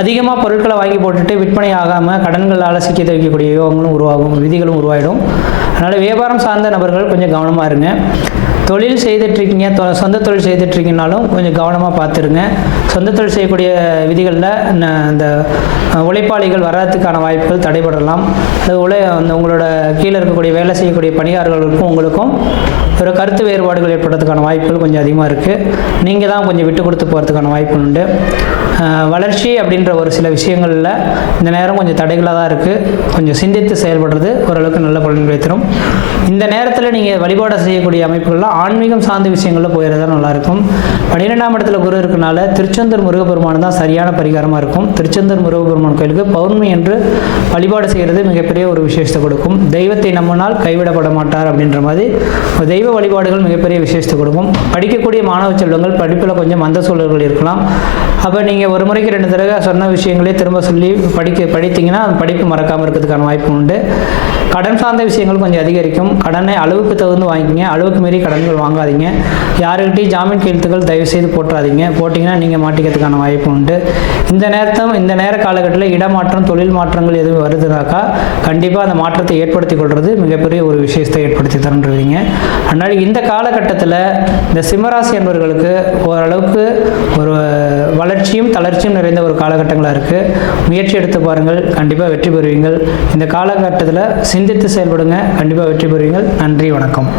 அதிகமாக பொருட்களை வாங்கி போட்டுட்டு விற்பனை ஆகாமல் கடன்களால் சிக்கி தவிக்கக்கூடிய யோகங்களும் உருவாகும், விதிகளும் உருவாயிடும். அதனால் வியாபாரம் சார்ந்த நபர்கள் கொஞ்சம் கவனமாக இருங்க. தொழில் செய்துட்ருக்கீங்க, சொந்த தொழில் செய்துட்ருக்கீங்கனாலும் கொஞ்சம் கவனமாக பார்த்துருங்க. சொந்த தொழில் செய்யக்கூடிய விதிகளில் இந்த உழைப்பாளிகள் வர்றதுக்கான வாய்ப்புகள் தடைபடலாம். அது அந்த உங்களோட கீழே இருக்கக்கூடிய வேலை செய்யக்கூடிய பணியாளர்களுக்கும் உங்களுக்கும் ஒரு கருத்து வேறுபாடுகள் ஏற்படுறதுக்கான வாய்ப்புகள் கொஞ்சம் அதிகமாக இருக்குது. நீங்கள் தான் கொஞ்சம் விட்டு கொடுத்து போகிறதுக்கான வாய்ப்பு உண்டு. வளர்ச்சி அப்படின்ற ஒரு சில விஷயங்களில் இந்த நேரம் கொஞ்சம் தடைகளாக தான் இருக்குது. கொஞ்சம் சிந்தித்து செயல்படுறது ஓரளவுக்கு நல்ல பலன் கிடைத்திடும். இந்த நேரத்தில் நீங்கள் வழிபாடு செய்யக்கூடிய அமைப்புகள்லாம் ஆன்மீகம் சார்ந்த விஷயங்களில் போயிடுறது தான் நல்லாயிருக்கும். 12ஆம் இடத்துல குரு இருக்கனால திருச்செந்தூர் முருகப்பெருமான் தான் சரியான பரிகாரமாக இருக்கும். திருச்செந்தூர் முருகப்பெருமான் கோயிலுக்கு பௌர்ணமி என்று வழிபாடு செய்கிறது மிகப்பெரிய ஒரு விசேஷத்தை கொடுக்கும். தெய்வத்தை நம்பினால் கைவிடப்பட மாட்டார் அப்படின்ற மாதிரி தெய்வ வழிபாடுகள் மிகப்பெரிய விசேஷத்தை கொடுக்கும். படிக்கக்கூடிய மாணவ செல்வங்கள் படிப்பில் கொஞ்சம் மந்த சூழல்கள் இருக்கலாம். அப்போ நீங்கள் ஒரு முறைக்கு 2 தடவை சொன்ன விஷயங்களே திரும்ப சொல்லி படித்தீங்கன்னா அந்த படிப்பு மறக்காமல் இருக்கிறதுக்கான வாய்ப்பு உண்டு. கடன் சார்ந்த விஷயங்கள் கொஞ்சம் அதிகரிக்கும். கடனை அளவுக்கு தகுந்து வாங்கிக்கிங்க, அளவுக்கு மீறி கடன்கள் வாங்காதீங்க. யாருக்கிட்டையும் ஜாமீன் கையெழுத்துக்கள் தயவுசெய்து போட்டுறாதீங்க. போட்டிங்கன்னா நீங்கள் மாட்டிக்கிறதுக்கான வாய்ப்பு உண்டு. இந்த நேர காலகட்டத்தில் இடமாற்றம், தொழில் மாற்றங்கள் எதுவும் வருதுனாக்கா கண்டிப்பாக அந்த மாற்றத்தை ஏற்படுத்தி கொள்வது மிகப்பெரிய ஒரு விஷயத்தை ஏற்படுத்தி தருன்றீங்க. அதனால் இந்த காலகட்டத்தில் இந்த சிம்மராசி என்பவர்களுக்கு ஓரளவுக்கு ஒரு வளர்ச்சியும் தளர்ச்சியும் நிறைந்த ஒரு காலகட்டங்களாக இருக்குது. முயற்சி எடுத்து பாருங்கள், கண்டிப்பாக வெற்றி பெறுவீங்கள். இந்த காலகட்டத்தில் சிந்தித்து செயல்படுங்க, கண்டிப்பாக வெற்றி பெறுவீங்கள். நன்றி, வணக்கம்.